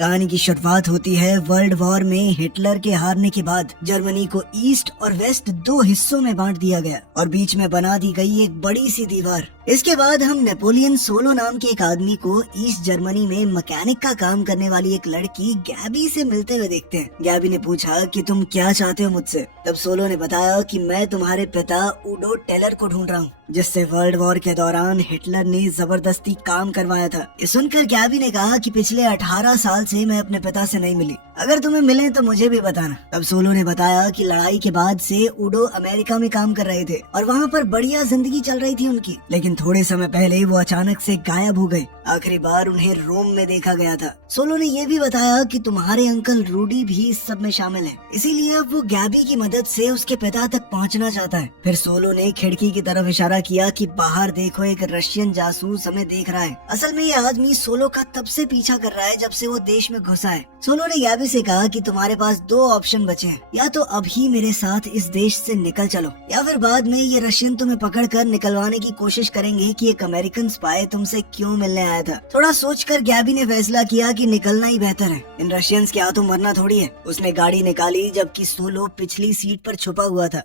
कहानी की शुरुआत होती है वर्ल्ड वॉर में हिटलर के हारने के बाद। जर्मनी को ईस्ट और वेस्ट दो हिस्सों में बांट दिया गया और बीच में बना दी गई एक बड़ी सी दीवार। इसके बाद हम नेपोलियन सोलो नाम के एक आदमी को ईस्ट जर्मनी में मैकेनिक का काम करने वाली एक लड़की गैबी से मिलते हुए देखते हैं। गैबी ने पूछा कि तुम क्या चाहते हो मुझसे? तब सोलो ने बताया कि मैं तुम्हारे पिता उडो टेलर को ढूंढ रहा हूँ, जिससे वर्ल्ड वॉर के दौरान हिटलर ने जबरदस्ती काम करवाया था। ये सुनकर गैबी ने कहा कि पिछले 18 साल से मैं अपने पिता से नहीं मिली, अगर तुम्हें मिले तो मुझे भी बताना। तब सोलो ने बताया कि लड़ाई के बाद से उडो अमेरिका में काम कर रहे थे और वहाँ पर बढ़िया जिंदगी चल रही थी उनकी, लेकिन थोड़े समय पहले वो अचानक से गायब हो गए। आखिरी बार उन्हें रोम में देखा गया था। सोलो ने ये भी बताया कि तुम्हारे अंकल रूडी भी इस सब में शामिल हैं, इसीलिए अब वो गैबी की मदद से उसके पिता तक पहुंचना चाहता है। फिर सोलो ने खिड़की की तरफ इशारा किया कि बाहर देखो, एक रशियन जासूस हमें देख रहा है। असल में ये आदमी सोलो का तब से पीछा कर रहा है जब से वो देश में घुसा है। सोलो ने गैबी से कहा कि तुम्हारे पास दो ऑप्शन बचे हैं, या तो अभी मेरे साथ इस देश से निकल चलो, या फिर बाद में ये रशियन तुम्हें पकड़कर निकलवाने की कोशिश करेंगे कि एक अमेरिकन स्पाई तुमसे क्यों मिलने आया था। थोड़ा सोचकर गैबी ने फैसला किया कि निकलना ही बेहतर है, इन रशियंस के हाथों मरना थोड़ी है। उसने गाड़ी निकाली जबकि सोलो पिछली सीट पर छुपा हुआ था।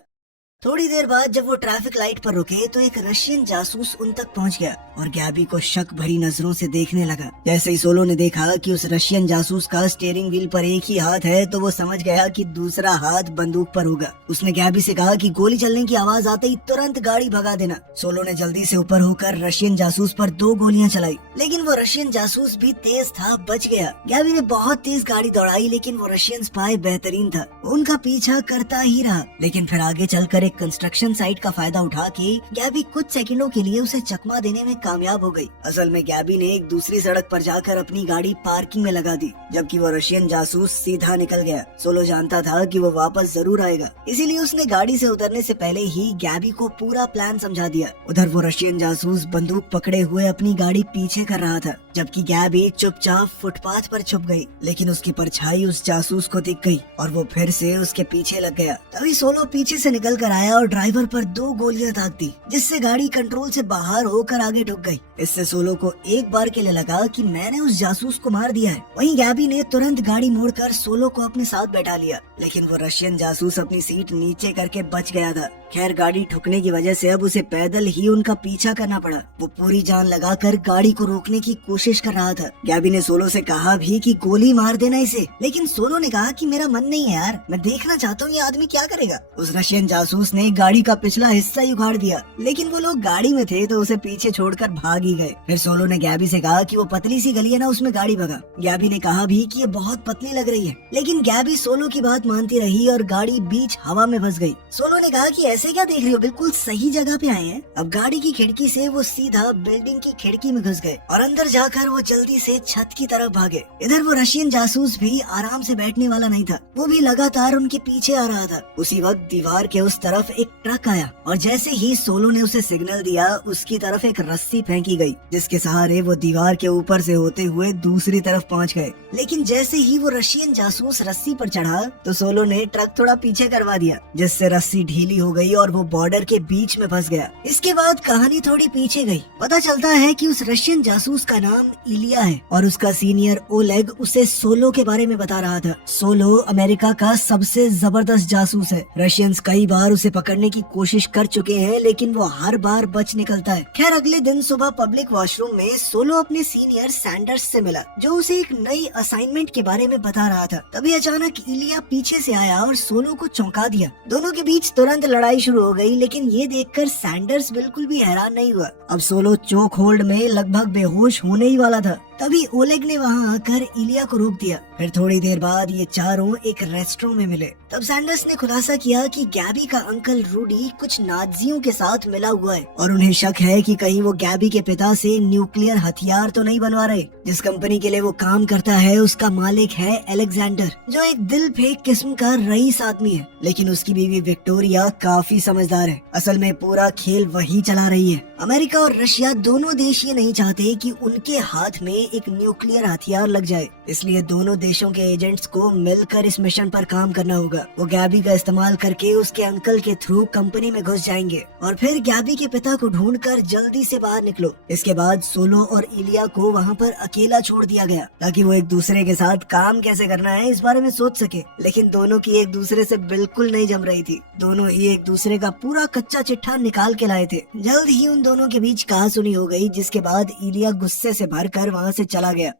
थोड़ी देर बाद जब वो ट्रैफिक लाइट पर रुके तो एक रशियन जासूस उन तक पहुंच गया और गैबी को शक भरी नजरों से देखने लगा। जैसे ही सोलो ने देखा कि उस रशियन जासूस का स्टीयरिंग व्हील पर एक ही हाथ है तो वो समझ गया कि दूसरा हाथ बंदूक पर होगा। उसने गैबी से कहा कि गोली चलने की आवाज आते ही तुरंत गाड़ी भगा देना। सोलो ने जल्दी से ऊपर होकर रशियन जासूस पर 2 गोलियां चलाई, लेकिन वो रशियन जासूस भी तेज था, बच गया। गैबी ने बहुत तेज गाड़ी दौड़ाई, लेकिन वो रशियन स्पाई बेहतरीन था, उनका पीछा करता ही रहा। लेकिन फिर आगे चलकर एक कंस्ट्रक्शन साइट का फायदा उठा के गैबी कुछ सेकंडों के लिए उसे चकमा देने में कामयाब हो गई। असल में गैबी ने एक दूसरी सड़क पर जाकर अपनी गाड़ी पार्किंग में लगा दी, जबकि वो रशियन जासूस सीधा निकल गया। सोलो जानता था कि वो वापस जरूर आएगा, इसीलिए उसने गाड़ी से उतरने से पहले ही गैबी को पूरा प्लान समझा दिया। उधर वो रशियन जासूस बंदूक पकड़े हुए अपनी गाड़ी पीछे कर रहा था, जबकि गैबी चुपचाप फुटपाथ पर छुप गई। लेकिन उसकी परछाई उस जासूस को दिख गई और वो फिर से उसके पीछे लग गया। तभी सोलो पीछे से निकल कर आया और ड्राइवर पर 2 गोलियां दाग दी, जिससे गाड़ी कंट्रोल से बाहर होकर आगे ढुक गई। इससे सोलो को एक बार के लिए लगा कि मैंने उस जासूस को मार दिया है। वहीं गैबी ने तुरंत गाड़ी मोड़कर सोलो को अपने साथ बैठा लिया, लेकिन वो रशियन जासूस अपनी सीट नीचे करके बच गया था। खैर, गाड़ी ठुकने की वजह से अब उसे पैदल ही उनका पीछा करना पड़ा। वो पूरी जान लगाकर गाड़ी को रोकने की कोशिश कर रहा था। गैबी ने सोलो से कहा भी कि गोली मार देना इसे, लेकिन सोलो ने कहा कि मेरा मन नहीं है यार, मैं देखना चाहता हूँ ये आदमी क्या करेगा। उस रशियन जासूस ने गाड़ी का पिछला हिस्सा ही उखाड़ दिया, लेकिन वो लोग गाड़ी में थे तो उसे पीछे छोड़कर भाग ही गए। फिर सोलो ने गैबी से कहा कि वो पतली सी गली है ना, उसमें गाड़ी भगा। गैबी ने कहा भी कि ये बहुत पतली लग रही है, लेकिन गैबी सोलो की बात मानती रही और गाड़ी बीच हवा में फंस गई। सोलो ने कहा कि ऐसे क्या देख रही हो, बिल्कुल सही जगह पे आए हैं। अब गाड़ी की खिड़की से वो सीधा बिल्डिंग की खिड़की में घुस गए और अंदर जाकर वो जल्दी से छत की तरफ भागे। इधर वो रशियन जासूस भी आराम से बैठने वाला नहीं था, वो भी लगातार उनके पीछे आ रहा था। उसी वक्त दीवार के उस तरफ एक ट्रक आया और जैसे ही सोलो ने उसे सिग्नल दिया, उसकी तरफ एक रस्सी फेंकी गई, जिसके सहारे वो दीवार के ऊपर से होते हुए दूसरी तरफ पहुंच गए। लेकिन जैसे ही वो रशियन जासूस रस्सी पर चढ़ा तो सोलो ने ट्रक थोड़ा पीछे करवा दिया, जिससे रस्सी ढीली हो गई और वो बॉर्डर के बीच में फंस गया। इसके बाद कहानी थोड़ी पीछे गई। पता चलता है कि उस रशियन जासूस का नाम इलिया है और उसका सीनियर ओलेग उसे सोलो के बारे में बता रहा था। सोलो अमेरिका का सबसे जबरदस्त जासूस है। रशियंस कई बार उसे पकड़ने की कोशिश कर चुके हैं, लेकिन वो हर बार बच निकलता है। खैर, अगले दिन सुबह पब्लिक वॉशरूम में सोलो अपने सीनियर सैंडर्स से मिला, जो उसे एक नई असाइनमेंट के बारे में बता रहा था। तभी अचानक इलिया पीछे से आया और सोलो को चौंका दिया। दोनों के बीच तुरंत लड़ाई शुरू हो गई, लेकिन ये देखकर सैंडर्स बिल्कुल भी हैरान नहीं हुआ। अब सोलो चोक होल्ड में लगभग बेहोश होने ही वाला था। तभी ओलेग ने वहाँ आकर इलिया को रोक दिया। फिर थोड़ी देर बाद ये चारों एक रेस्टोरेंट में मिले। तब सैंडर्स ने खुलासा किया कि गैबी का अंकल रूडी कुछ नाजियों के साथ मिला हुआ है और उन्हें शक है कि कहीं वो गैबी के पिता से न्यूक्लियर हथियार तो नहीं बनवा रहे। जिस कंपनी के लिए वो काम करता है उसका मालिक है अलेक्जेंडर, जो एक दिल फेंक किस्म का रईस आदमी है, लेकिन उसकी बीवी विक्टोरिया काफी समझदार है। असल में पूरा खेल वही चला रही है। अमेरिका और रशिया दोनों देश ये नहीं चाहते कि उनके हाथ में एक न्यूक्लियर हथियार लग जाए, इसलिए दोनों देशों के एजेंट्स को मिलकर इस मिशन पर काम करना होगा। वो गैबी का इस्तेमाल करके उसके अंकल के थ्रू कंपनी में घुस जाएंगे और फिर गैबी के पिता को ढूंढकर जल्दी से बाहर निकलो। इसके बाद सोलो और इलिया को वहाँ पर अकेला छोड़ दिया गया ताकि वो एक दूसरे के साथ काम कैसे करना है इस बारे में सोच सके, लेकिन दोनों की एक दूसरे से बिल्कुल नहीं जम रही थी। दोनों ही एक दूसरे का पूरा कच्चा चिट्ठा निकाल के लाए थे। जल्द ही उन दोनों के बीच कहासुनी हो गई, जिसके बाद इलिया गुस्से से भरकर वहाँ से चला गया।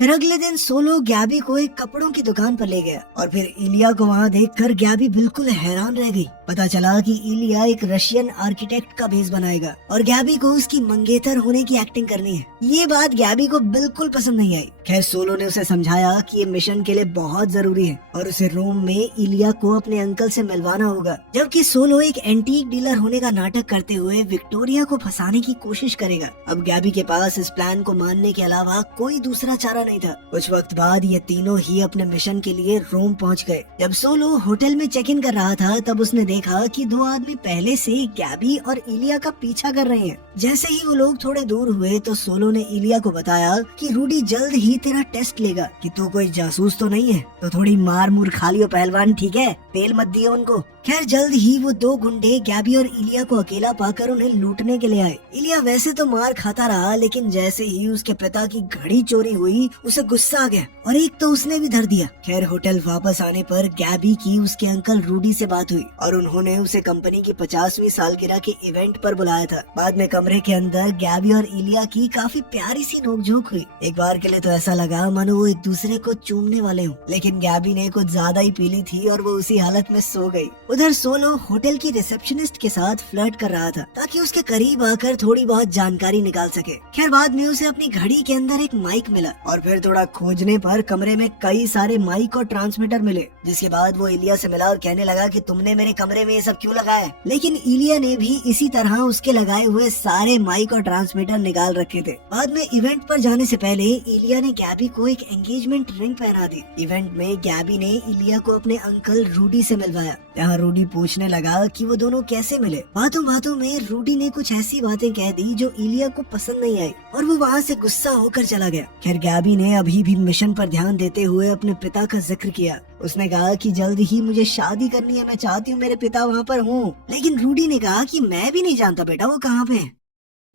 फिर अगले दिन सोलो गैबी को एक कपड़ों की दुकान पर ले गया और फिर इलिया को वहाँ देखकर गैबी बिल्कुल हैरान रह गई। पता चला कि इलिया एक रशियन आर्किटेक्ट का भेष बनाएगा और गैबी को उसकी मंगेतर होने की एक्टिंग करनी है। ये बात गैबी को बिल्कुल पसंद नहीं आई। खैर सोलो ने उसे समझाया कि ये मिशन के लिए बहुत जरूरी है और उसे रोम में इलिया को अपने अंकल से मिलवाना होगा, जबकि सोलो एक एंटीक डीलर होने का नाटक करते हुए विक्टोरिया को फंसाने की कोशिश करेगा। अब गैबी के पास इस प्लान को मानने के अलावा कोई दूसरा चारा नहीं था। कुछ वक्त बाद ये तीनों ही अपने मिशन के लिए रोम पहुंच गए। जब सोलो होटल में चेक इन कर रहा था तब उसने देखा कि दो आदमी पहले से गैबी और इलिया का पीछा कर रहे हैं। जैसे ही वो लोग थोड़े दूर हुए तो सोलो ने इलिया को बताया कि रूडी जल्द ही तेरा टेस्ट लेगा कि तू कोई जासूस तो नहीं है, तो थोड़ी मार मुर खा लियो पहलवान, ठीक है, तेल मत दियो उनको। खैर जल्द ही वो दो गुंडे गैबी और इलिया को अकेला पाकर उन्हें लूटने के लिए आए। इलिया वैसे तो मार खाता रहा, लेकिन जैसे ही उसके पिता की घड़ी चोरी हुई उसे गुस्सा आ गया और एक तो उसने भी धर दिया। खैर होटल वापस आने पर गैबी की उसके अंकल रूडी से बात हुई और उन्होंने उसे कंपनी की 50वीं सालगिरह के इवेंट पर बुलाया था। बाद में कमरे के अंदर गैबी और इलिया की काफी प्यारी सी नोकझोंक हुई। एक बार के लिए तो ऐसा लगा मानो वो एक दूसरे को चूमने वाले हों, लेकिन गैबी ने कुछ ज्यादा ही पी ली थी और वो उसी हालत में सो गई। उधर सोलो होटल की रिसेप्शनिस्ट के साथ फ्लर्ट कर रहा था ताकि उसके करीब आकर थोड़ी बहुत जानकारी निकाल सके। खैर बाद में उसे अपनी घड़ी के अंदर एक माइक मिला और फिर थोड़ा खोजने पर कमरे में कई सारे माइक और ट्रांसमीटर मिले, जिसके बाद वो इलिया से मिला और कहने लगा कि तुमने मेरे कमरे में ये सब क्यों लगाया। लेकिन इलिया ने भी इसी तरह उसके लगाए हुए सारे माइक और ट्रांसमीटर निकाल रखे थे। बाद में इवेंट पर जाने से पहले इलिया ने गैबी को एक एंगेजमेंट रिंग पहना दी। इवेंट में गैबी ने इलिया को अपने अंकल रूडी से मिलवाया। यहाँ रूडी पूछने लगा कि वो दोनों कैसे मिले। बातों बातों में रूडी ने कुछ ऐसी बातें कह दी जो इलिया को पसंद नहीं आई और वो वहाँ से गुस्सा होकर चला गया। खैर गैबी ने अभी भी मिशन पर ध्यान देते हुए अपने पिता का जिक्र किया। उसने कहा कि जल्द ही मुझे शादी करनी है, मैं चाहती हूँ मेरे पिता वहाँ पर हों। लेकिन रूडी ने कहा कि मैं भी नहीं जानता बेटा वो कहाँ पे है।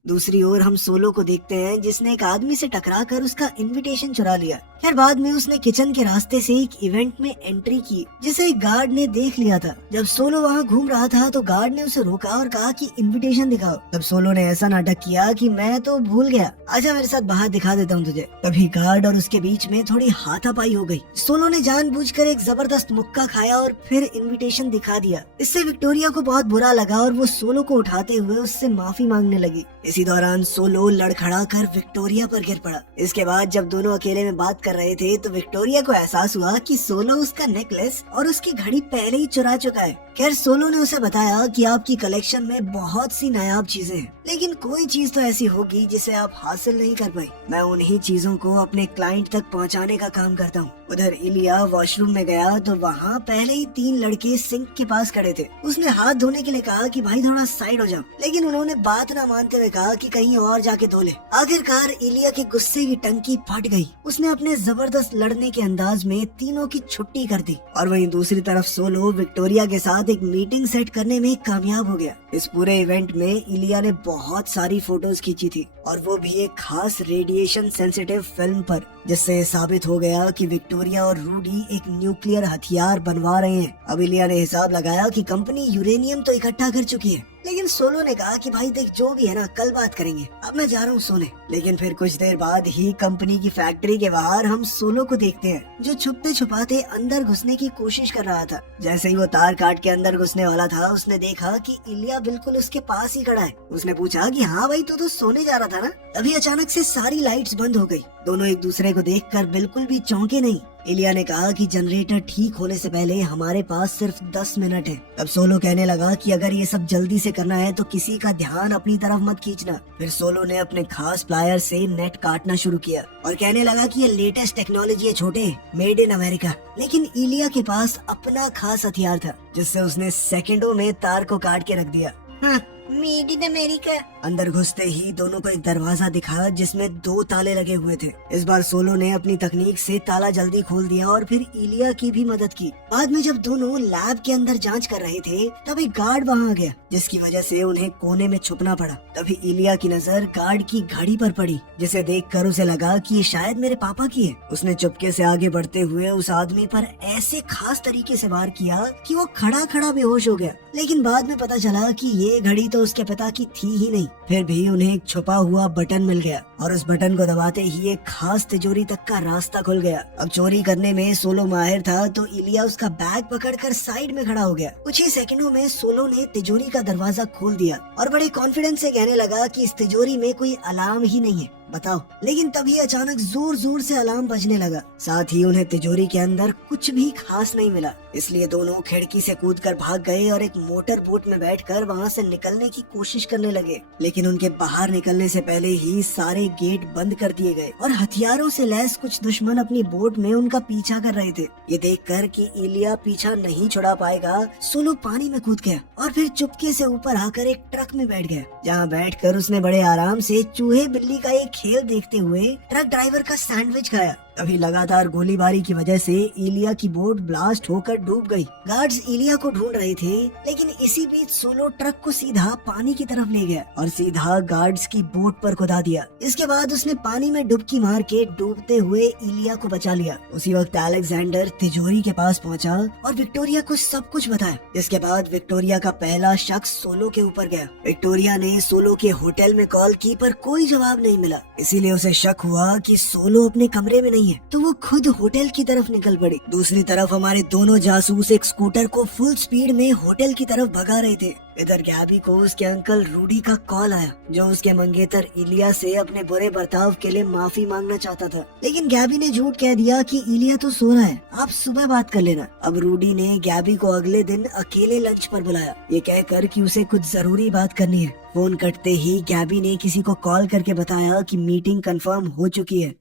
दूसरी ओर हम सोलो को देखते हैं जिसने एक आदमी से टकराकर उसका इनविटेशन चुरा लिया। खैर बाद में उसने किचन के रास्ते से एक इवेंट में एंट्री की जिसे एक गार्ड ने देख लिया था। जब सोलो वहाँ घूम रहा था तो गार्ड ने उसे रोका और कहा कि इनविटेशन दिखाओ। तब सोलो ने ऐसा नाटक किया कि मैं तो भूल गया, आजा मेरे साथ बाहर दिखा देता हूँ तुझे। तभी गार्ड और उसके बीच में थोड़ी हाथापाई हो गई। सोलो ने जानबूझकर एक जबरदस्त मुक्का खाया और फिर इनविटेशन दिखा दिया। इससे विक्टोरिया को बहुत बुरा लगा और वो सोलो को उठाते हुए उससे माफी मांगने लगी। इसी दौरान सोलो लड़खड़ा कर विक्टोरिया पर गिर पड़ा। इसके बाद जब दोनों अकेले में बात कर रहे थे तो विक्टोरिया को एहसास हुआ कि सोलो उसका नेकलेस और उसकी घड़ी पहले ही चुरा चुका है। खैर सोलो ने उसे बताया कि आपकी कलेक्शन में बहुत सी नायाब चीजें हैं, लेकिन कोई चीज तो ऐसी होगी जिसे आप हासिल नहीं कर पाई। मैं उन्हीं चीजों को अपने क्लाइंट तक पहुंचाने का काम करता हूं। उधर इलिया वॉशरूम में गया तो वहाँ पहले ही 3 लड़के सिंक के पास खड़े थे। उसने हाथ धोने के लिए कहा कि भाई थोड़ा साइड हो जाओ, लेकिन उन्होंने बात न मानते हुए कहा कि कहीं और जाके धो ले। आखिरकार इलिया के गुस्से की टंकी फट गई। उसने अपने जबरदस्त लड़ने के अंदाज में तीनों की छुट्टी कर दी और वहीं दूसरी तरफ सोलो विक्टोरिया के साथ एक मीटिंग सेट करने में कामयाब हो गया। इस पूरे इवेंट में इलिया ने बहुत सारी फोटोज खींची थी और वो भी एक खास रेडिएशन सेंसिटिव फिल्म पर, जिससे साबित हो गया कि विक्टोरिया और रूडी एक न्यूक्लियर हथियार बनवा रहे हैं। अब इलिया ने हिसाब लगाया कि कंपनी यूरेनियम तो इकट्ठा कर चुकी है, लेकिन सोलो ने कहा कि भाई देख जो भी है ना कल बात करेंगे, अब मैं जा रहा हूँ सोने। लेकिन फिर कुछ देर बाद ही कंपनी की फैक्ट्री के बाहर हम सोलो को देखते हैं जो छुपते छुपाते अंदर घुसने की कोशिश कर रहा था। जैसे ही वो तार काट के अंदर घुसने वाला था उसने देखा कि इलिया बिल्कुल उसके पास ही खड़ा है। उसने पूछा कि हाँ भाई तू तो सोने जा रहा था ना। अभी अचानक से सारी लाइट्स बंद हो गई। दोनों एक दूसरे को देखकर बिल्कुल भी चौंके नहीं। इलिया ने कहा कि जनरेटर ठीक होने से पहले हमारे पास सिर्फ 10 मिनट है। तब सोलो कहने लगा कि अगर ये सब जल्दी से करना है तो किसी का ध्यान अपनी तरफ मत खींचना। फिर सोलो ने अपने खास प्लायर से नेट काटना शुरू किया और कहने लगा कि ये लेटेस्ट टेक्नोलॉजी है छोटे, मेड इन अमेरिका। लेकिन इलिया के पास अपना खास हथियार था जिससे उसने सेकंडों में तार को काट के रख दिया। हाँ, मेड इन अमेरिका, अंदर घुसते ही दोनों को एक दरवाजा दिखा जिसमें 2 ताले लगे हुए थे। इस बार सोलो ने अपनी तकनीक से ताला जल्दी खोल दिया और फिर इलिया की भी मदद की। बाद में जब दोनों लैब के अंदर जांच कर रहे थे तब एक गार्ड वहाँ आ गया, जिसकी वजह से उन्हें कोने में छुपना पड़ा। तभी इलिया की नजर गार्ड की घड़ी पर पड़ी, जिसे देखकर उसे लगा कि ये शायद मेरे पापा की है। उसने चुपके से आगे बढ़ते हुए उस आदमी पर ऐसे खास तरीके से वार किया कि वो खड़ा खड़ा बेहोश हो गया। लेकिन बाद में पता चला कि ये घड़ी तो उसके पिता की थी ही नहीं। फिर भी उन्हें एक छुपा हुआ बटन मिल गया और उस बटन को दबाते ही एक खास तिजोरी तक का रास्ता खुल गया। अब चोरी करने में सोलो माहिर था तो इलिया उसका बैग पकड़कर साइड में खड़ा हो गया। कुछ ही सेकंडों में सोलो ने तिजोरी का दरवाजा खोल दिया और बड़े कॉन्फिडेंस से कहने लगा कि इस तिजोरी में कोई अलार्म ही नहीं है, बताओ। लेकिन तभी अचानक जोर जोर से अलार्म बजने लगा। साथ ही उन्हें तिजोरी के अंदर कुछ भी खास नहीं मिला, इसलिए दोनों खिड़की से कूदकर भाग गए और एक मोटर बोट में बैठकर वहां से निकलने की कोशिश करने लगे। लेकिन उनके बाहर निकलने से पहले ही सारे गेट बंद कर दिए गए और हथियारों से लैस कुछ दुश्मन अपनी बोट में उनका पीछा कर रहे थे। ये देखकर कि इलिया पीछा नहीं छुड़ा पाएगा, सोलो पानी में कूद गया और फिर चुपके से ऊपर आकर एक ट्रक में बैठ गया, जहाँ बैठकर उसने बड़े आराम से चूहे बिल्ली का एक खेल देखते हुए ट्रक ड्राइवर का सैंडविच खाया। अभी लगातार गोलीबारी की वजह से इलिया की बोट ब्लास्ट होकर डूब गई। गार्ड्स इलिया को ढूंढ रहे थे, लेकिन इसी बीच सोलो ट्रक को सीधा पानी की तरफ ले गया और सीधा गार्ड्स की बोट पर कुदा दिया। इसके बाद उसने पानी में डुबकी मार के डूबते हुए इलिया को बचा लिया। उसी वक्त अलेक्जेंडर तिजोरी के पास पहुंचा और विक्टोरिया को सब कुछ बताया। इसके बाद विक्टोरिया का पहला शख्स सोलो के ऊपर गया। विक्टोरिया ने सोलो के होटल में कॉल की पर कोई जवाब नहीं मिला, इसीलिए उसे शक हुआ कि सोलो अपने कमरे में नहीं है, तो वो खुद होटल की तरफ निकल पड़ी। दूसरी तरफ हमारे दोनों जासूस एक स्कूटर को फुल स्पीड में होटल की तरफ भगा रहे थे। इधर गैबी को उसके अंकल रूडी का कॉल आया, जो उसके मंगेतर इलिया से अपने बुरे बर्ताव के लिए माफी मांगना चाहता था। लेकिन गैबी ने झूठ कह दिया कि इलिया तो सो रहा है, आप सुबह बात कर लेना। अब रूडी ने गैबी को अगले दिन अकेले लंच पर बुलाया, ये कहकर कि उसे कुछ जरूरी बात करनी है। फोन कटते ही गैबी ने किसी को कॉल करके बताया कि मीटिंग कंफर्म हो चुकी है।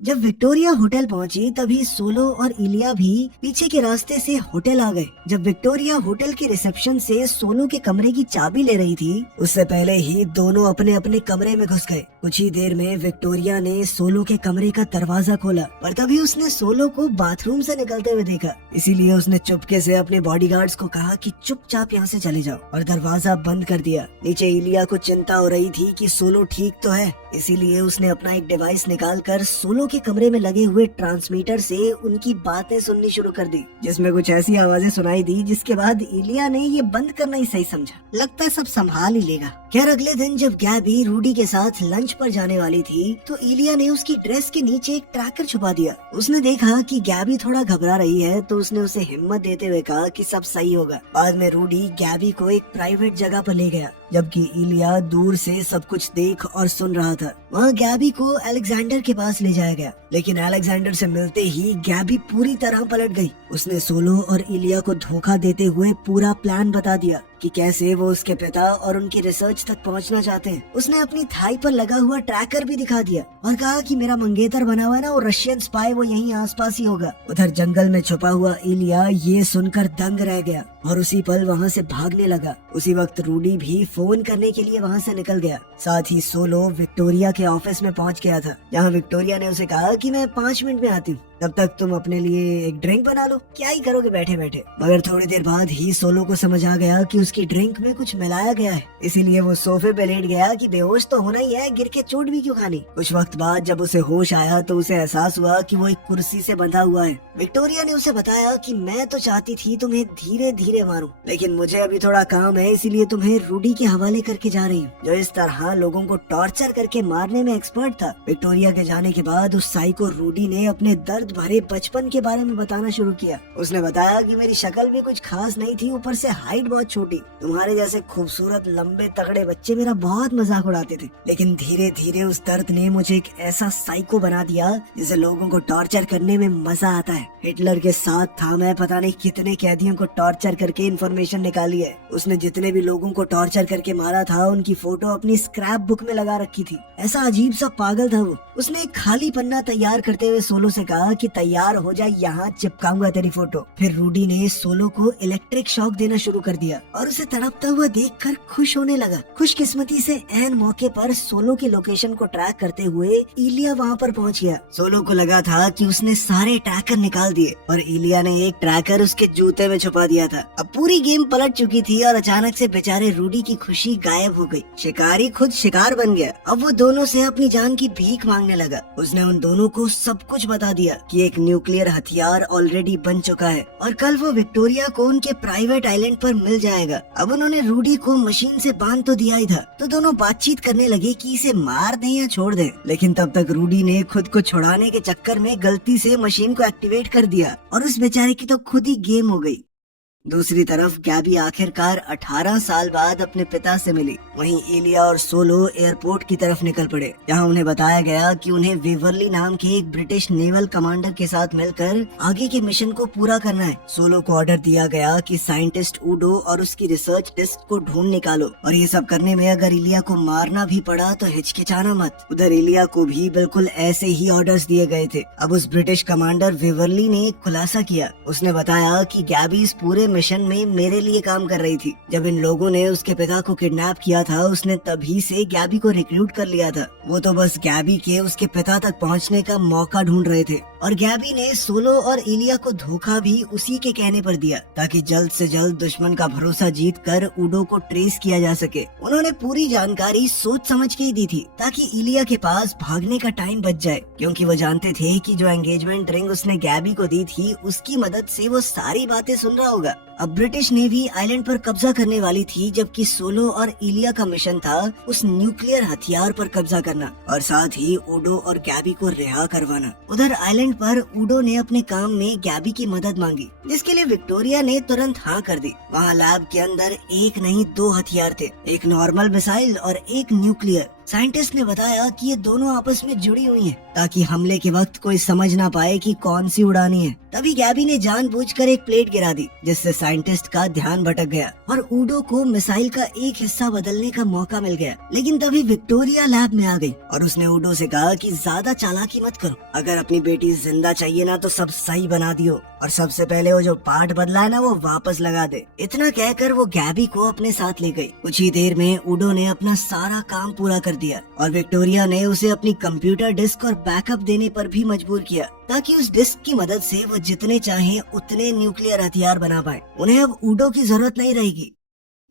जब विक्टोरिया होटल पहुंची तभी सोलो और इलिया भी पीछे के रास्ते से होटल आ गए। जब विक्टोरिया होटल के रिसेप्शन से सोलो के कमरे की चाबी ले रही थी, उससे पहले ही दोनों अपने अपने कमरे में घुस गए। कुछ ही देर में विक्टोरिया ने सोलो के कमरे का दरवाजा खोला, पर तभी उसने सोलो को बाथरूम से निकलते हुए देखा। इसीलिए उसने चुपके से अपने बॉडीगार्ड्स को कहा कि चुपचाप यहाँ से चले जाओ और दरवाजा बंद कर दिया। नीचे इलिया को चिंता हो रही थी कि सोलो ठीक तो है, इसीलिए उसने अपना एक डिवाइस निकालकर सोलो के कमरे में लगे हुए ट्रांसमीटर से उनकी बातें सुननी शुरू कर दी, जिसमें कुछ ऐसी आवाजें सुनाई दी जिसके बाद इलिया ने ये बंद करना ही सही समझा। लगता है सब संभाल ही लेगा। खैर अगले दिन जब गैबी रूडी के साथ लंच पर जाने वाली थी तो इलिया ने उसकी ड्रेस के नीचे एक ट्रैकर छुपा दिया। उसने देखा कि गैबी थोड़ा घबरा रही है तो उसने उसे हिम्मत देते हुए कहा कि सब सही होगा। बाद में रूडी गैबी को एक प्राइवेट जगह पर ले गया, जबकि इलिया दूर से सब कुछ देख और सुन रहा था। वहाँ गैबी को अलेक्जेंडर के पास ले जाया गया, लेकिन अलेक्जेंडर से मिलते ही गैबी पूरी तरह पलट गई। उसने सोलो और इलिया को धोखा देते हुए पूरा प्लान बता दिया कि कैसे वो उसके पिता और उनकी रिसर्च तक पहुंचना चाहते हैं। उसने अपनी थाई पर लगा हुआ ट्रैकर भी दिखा दिया और कहा कि मेरा मंगेतर बना हुआ है ना, वो रशियन स्पाई, वो यहीं आसपास ही होगा। उधर जंगल में छुपा हुआ इलिया ये सुनकर दंग रह गया और उसी पल वहाँ से भागने लगा। उसी वक्त रूडी भी फोन करने के लिए वहाँ से निकल गया। साथ ही सोलो विक्टोरिया के ऑफिस में पहुँच गया था, जहाँ विक्टोरिया ने उसे कहा कि मैं 5 मिनट में आती हूँ, तब तक तुम अपने लिए एक ड्रिंक बना लो। क्या ही करोगे बैठे बैठे। मगर थोड़ी देर बाद ही सोलो को समझ आ गया कि उसकी ड्रिंक में कुछ मिलाया गया है, इसीलिए वो सोफे पे लेट गया कि बेहोश तो होना ही है, गिर के चोट भी क्यों खानी। कुछ वक्त बाद जब उसे होश आया तो उसे एहसास हुआ कि वो एक कुर्सी से बंधा हुआ है। विक्टोरिया ने उसे बताया कि मैं तो चाहती थी तुम्हें धीरे धीरे मारूं, लेकिन मुझे अभी थोड़ा काम है, इसीलिए तुम्हें रूडी के हवाले करके जा रही हूँ, जो इस तरह लोगों को टॉर्चर करके मारने में एक्सपर्ट था। विक्टोरिया के जाने के बाद उस साइको रूडी ने अपने दर्द भरे बचपन के बारे में बताना शुरू किया। उसने बताया कि मेरी शक्ल भी कुछ खास नहीं थी, ऊपर से हाइट बहुत छोटी। तुम्हारे जैसे खूबसूरत लंबे तगड़े बच्चे मेरा बहुत मजाक उड़ाते थे, लेकिन धीरे धीरे उस दर्द ने मुझे एक ऐसा साइको बना दिया जिसे लोगों को टॉर्चर करने में मजा आता है। हिटलर के साथ था मैं, पता नहीं कितने कैदियों को टॉर्चर करके इन्फॉर्मेशन निकाली है। उसने जितने भी लोगों को टॉर्चर करके मारा था उनकी फोटो अपनी स्क्रैप बुक में लगा रखी थी। ऐसा अजीब सा पागल था वो। उसने एक खाली पन्ना तैयार करते हुए सोलो से कहा कि तैयार हो जाए, यहाँ चिपकाऊंगा तेरी फोटो। फिर रूडी ने सोलो को इलेक्ट्रिक शॉक देना शुरू कर दिया और और उसे तड़पता हुआ देखकर खुश होने लगा। खुशकिस्मती से एन मौके पर सोलो की लोकेशन को ट्रैक करते हुए इलिया वहाँ पर पहुँच गया। सोलो को लगा था कि उसने सारे ट्रैकर निकाल दिए और इलिया ने एक ट्रैकर उसके जूते में छुपा दिया था। अब पूरी गेम पलट चुकी थी और अचानक से बेचारे रूडी की खुशी गायब हो गई। शिकारी खुद शिकार बन गया। अब वो दोनों से अपनी जान की भीख मांगने लगा। उसने उन दोनों को सब कुछ बता दिया कि एक न्यूक्लियर हथियार ऑलरेडी बन चुका है और कल वो विक्टोरिया को उनके प्राइवेट आइलैंड पर मिल जाएगा। अब उन्होंने रूडी को मशीन से बांध तो दिया ही था, तो दोनों बातचीत करने लगे कि इसे मार दें या छोड़ दें। लेकिन तब तक रूडी ने खुद को छुड़ाने के चक्कर में गलती से मशीन को एक्टिवेट कर दिया और उस बेचारे की तो खुद ही गेम हो गई। दूसरी तरफ गैबी आखिरकार 18 साल बाद अपने पिता से मिली। वहीं इलिया और सोलो एयरपोर्ट की तरफ निकल पड़े, जहां उन्हें बताया गया कि उन्हें वेवरली नाम के एक ब्रिटिश नेवल कमांडर के साथ मिलकर आगे के मिशन को पूरा करना है। सोलो को ऑर्डर दिया गया कि साइंटिस्ट उडो और उसकी रिसर्च डिस्क को ढूंढ निकालो और ये सब करने में अगर इलिया को मारना भी पड़ा तो हिचकिचाना मत। उधर इलिया को भी बिल्कुल ऐसे ही ऑर्डर्स दिए गए थे। अब उस ब्रिटिश कमांडर वेवरली ने एक खुलासा किया। उसने बताया कि गैबी इस पूरे मिशन में मेरे लिए काम कर रही थी। जब इन लोगों ने उसके पिता को किडनैप किया था, उसने तभी से गैबी को रिक्रूट कर लिया था। वो तो बस गैबी के उसके पिता तक पहुंचने का मौका ढूंढ रहे थे और गैबी ने सोलो और इलिया को धोखा भी उसी के कहने पर दिया ताकि जल्द से जल्द दुश्मन का भरोसा जीत कर उडो को ट्रेस किया जा सके। उन्होंने पूरी जानकारी सोच समझ के ही दी थी ताकि इलिया के पास भागने का टाइम बच जाए, क्योंकि वो जानते थे कि जो एंगेजमेंट रिंग उसने गैबी को दी थी उसकी मदद से वो सारी बातें सुन रहा होगा। अब ब्रिटिश नेवी आइलैंड पर कब्जा करने वाली थी, जबकि सोलो और इलिया का मिशन था उस न्यूक्लियर हथियार पर कब्जा करना और साथ ही उडो और गैबी को रिहा करवाना। उधर आइलैंड पर उडो ने अपने काम में गैबी की मदद मांगी, जिसके लिए विक्टोरिया ने तुरंत हाँ कर दी। वहाँ लैब के अंदर एक नहीं 2 हथियार थे, एक नॉर्मल मिसाइल और एक न्यूक्लियर। साइंटिस्ट ने बताया कि ये दोनों आपस में जुड़ी हुई हैं, ताकि हमले के वक्त कोई समझ ना पाए कि कौन सी उड़ानी है। तभी गैबी ने जानबूझकर एक प्लेट गिरा दी, जिससे साइंटिस्ट का ध्यान भटक गया और उडो को मिसाइल का एक हिस्सा बदलने का मौका मिल गया। लेकिन तभी विक्टोरिया लैब में आ गई और उसने उडो से कहा कि ज्यादा चालाकी मत करो, अगर अपनी बेटी जिंदा चाहिए ना तो सब सही बना दियो और सबसे पहले वो जो पार्ट बदला है ना वो वापस लगा दे। इतना कहकर वो गैबी को अपने साथ ले गई। कुछ ही देर में उडो ने अपना सारा काम पूरा कर दिया और विक्टोरिया ने उसे अपनी कंप्यूटर डिस्क और बैकअप देने पर भी मजबूर किया, ताकि उस डिस्क की मदद से वो जितने चाहे उतने न्यूक्लियर हथियार बना पाए। उन्हें अब उडो की जरूरत नहीं रहेगी।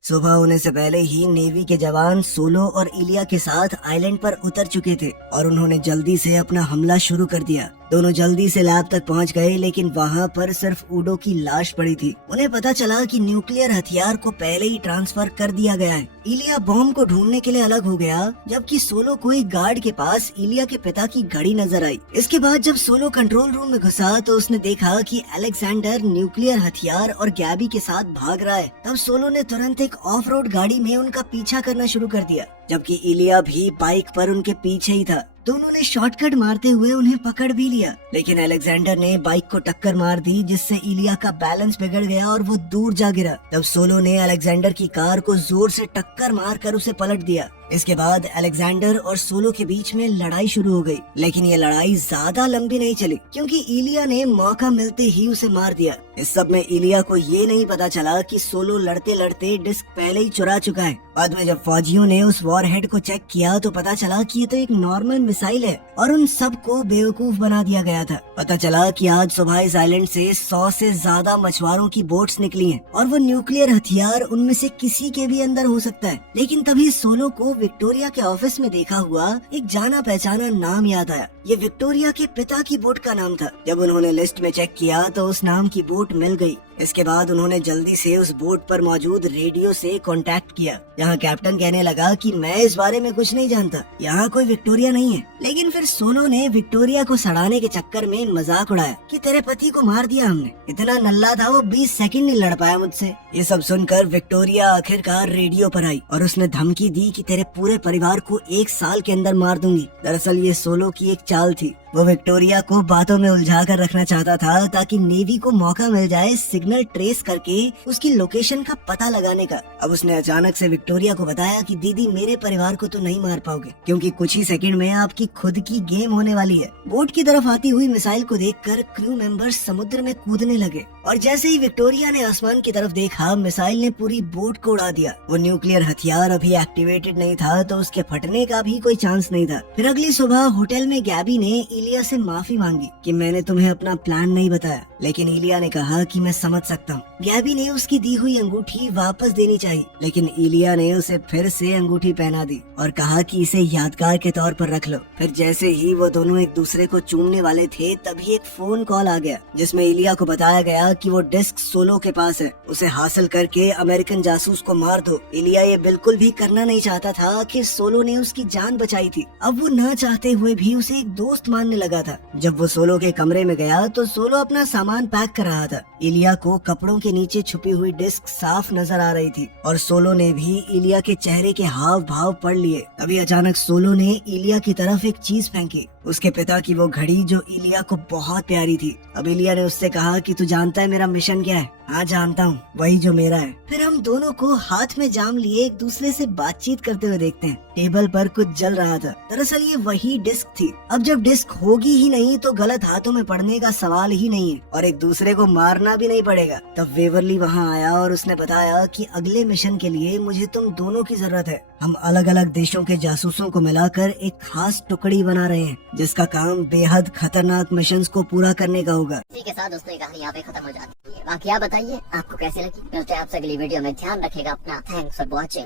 सुबह होने से पहले ही नेवी के जवान सोलो और इलिया के साथ आइलैंड पर उतर चुके थे और उन्होंने जल्दी से अपना हमला शुरू कर दिया। दोनों जल्दी से लैब तक पहुंच गए, लेकिन वहां पर सिर्फ उडो की लाश पड़ी थी। उन्हें पता चला कि न्यूक्लियर हथियार को पहले ही ट्रांसफर कर दिया गया है। इलिया बॉम्ब को ढूंढने के लिए अलग हो गया, जबकि सोलो को एक गार्ड के पास इलिया के पिता की घड़ी नजर आई। इसके बाद जब सोलो कंट्रोल रूम में घुसा तो उसने देखा कि अलेक्जेंडर न्यूक्लियर हथियार और गैबी के साथ भाग रहा है। तब सोलो ने तुरंत एक ऑफ रोड गाड़ी में उनका पीछा करना शुरू कर दिया, जबकि इलिया भी बाइक पर उनके पीछे ही था। दोनों ने शॉर्टकट मारते हुए उन्हें पकड़ भी लिया, लेकिन अलेक्जेंडर ने बाइक को टक्कर मार दी, जिससे इलिया का बैलेंस बिगड़ गया और वो दूर जा गिरा। तब सोलो ने अलेक्जेंडर की कार को जोर से टक्कर मारकर उसे पलट दिया। इसके बाद अलेक्जेंडर और सोलो के बीच में लड़ाई शुरू हो गई, लेकिन ये लड़ाई ज्यादा लंबी नहीं चली, क्योंकि इलिया ने मौका मिलते ही उसे मार दिया। इस सब में इलिया को ये नहीं पता चला कि सोलो लड़ते लड़ते डिस्क पहले ही चुरा चुका है। बाद में जब फौजियों ने उस वॉरहेड को चेक किया तो पता चला कि ये तो एक नॉर्मल मिसाइल है और उन सबको बेवकूफ बना दिया गया था। पता चला कि आज सुबह इस आइलैंड से 100 से ज्यादा मछुआरों की बोट्स निकली हैं और वो न्यूक्लियर हथियार उनमें से किसी के भी अंदर हो सकता है। लेकिन तभी सोलो को विक्टोरिया के ऑफिस में देखा हुआ एक जाना पहचाना नाम याद आया। ये विक्टोरिया के पिता की बोट का नाम था। जब उन्होंने लिस्ट में चेक किया तो उस नाम की बोट मिल गई। इसके बाद उन्होंने जल्दी से उस बोट पर मौजूद रेडियो से कांटेक्ट किया, जहां कैप्टन कहने लगा कि मैं इस बारे में कुछ नहीं जानता, यहाँ कोई विक्टोरिया नहीं है। लेकिन फिर सोलो ने विक्टोरिया को सड़ाने के चक्कर में मजाक उड़ाया कि तेरे पति को मार दिया हमने, इतना नल्ला था वो 20 सेकंड नहीं लड़ पाया मुझसे। ये सब सुनकर विक्टोरिया आखिरकार रेडियो पर आई और उसने धमकी दी कि तेरे पूरे परिवार को 1 साल के अंदर मार दूंगी। दरअसल ये सोलो की एक चाल थी। वो विक्टोरिया को बातों में उलझा कर रखना चाहता था ताकि नेवी को मौका मिल जाए सिग्नल ट्रेस करके उसकी लोकेशन का पता लगाने का। अब उसने अचानक से विक्टोरिया को बताया कि दीदी मेरे परिवार को तो नहीं मार पाओगे क्योंकि कुछ ही सेकंड में आपकी खुद की गेम होने वाली है। बोट की तरफ आती हुई मिसाइल को देखकर क्रू मेंबर्स समुद्र में कूदने लगे और जैसे ही विक्टोरिया ने आसमान की तरफ देखा मिसाइल ने पूरी बोट को उड़ा दिया। वो न्यूक्लियर हथियार अभी एक्टिवेटेड नहीं था तो उसके फटने का भी कोई चांस नहीं था। फिर अगली सुबह होटल में गैबी ने इलिया से माफी मांगी कि मैंने तुम्हें अपना प्लान नहीं बताया, लेकिन इलिया ने कहा कि मैं समझ सकता हूँ। गैबी ने उसकी दी हुई अंगूठी वापस देनी चाहिए, लेकिन इलिया ने उसे फिर से अंगूठी पहना दी और कहा कि इसे यादगार के तौर पर रख लो। फिर जैसे ही वो दोनों एक दूसरे को चूमने वाले थे तभी एक फोन कॉल आ गया जिसमें इलिया को बताया गया कि वो डिस्क सोलो के पास है, उसे हासिल करके अमेरिकन जासूस को मार दो। इलिया ये बिल्कुल भी करना नहीं चाहता था कि सोलो ने उसकी जान बचाई थी। अब वो न चाहते हुए भी उसे एक दोस्त मानने लगा था। जब वो सोलो के कमरे में गया तो सोलो अपना सामान पैक कर रहा था। इलिया को कपड़ों के नीचे छुपी हुई डिस्क साफ नजर आ रही थी और सोलो ने भी इलिया के चेहरे के हाव भाव पढ़ लिए। तभी अचानक सोलो ने इलिया की तरफ एक चीज फेंकी, उसके पिता की वो घड़ी जो इलिया को बहुत प्यारी थी। अब इलिया ने उससे कहा कि तू जानता है मेरा मिशन क्या है? हाँ जानता हूँ, वही जो मेरा है। फिर हम दोनों को हाथ में जाम लिए एक दूसरे से बातचीत करते हुए देखते हैं। टेबल पर कुछ जल रहा था, दरअसल ये वही डिस्क थी। अब जब डिस्क होगी ही नहीं तो गलत हाथों में पड़ने का सवाल ही नहीं है और एक दूसरे को मारना भी नहीं पड़ेगा। तब वेवरली वहाँ आया और उसने बताया कि अगले मिशन के लिए मुझे तुम दोनों की जरूरत है। हम अलग अलग देशों के जासूसों को मिलाकर एक खास टुकड़ी बना रहे हैं जिसका काम बेहद खतरनाक मिशंस को पूरा करने का होगा। इसी के साथ दोस्तों ये कहानी यहाँ पे खत्म हो जाती है। बाकी आप बताइए आपको कैसी लगी। मिलते हैं आपसे अगली वीडियो में। ध्यान रखिएगा अपना। Thanks for watching.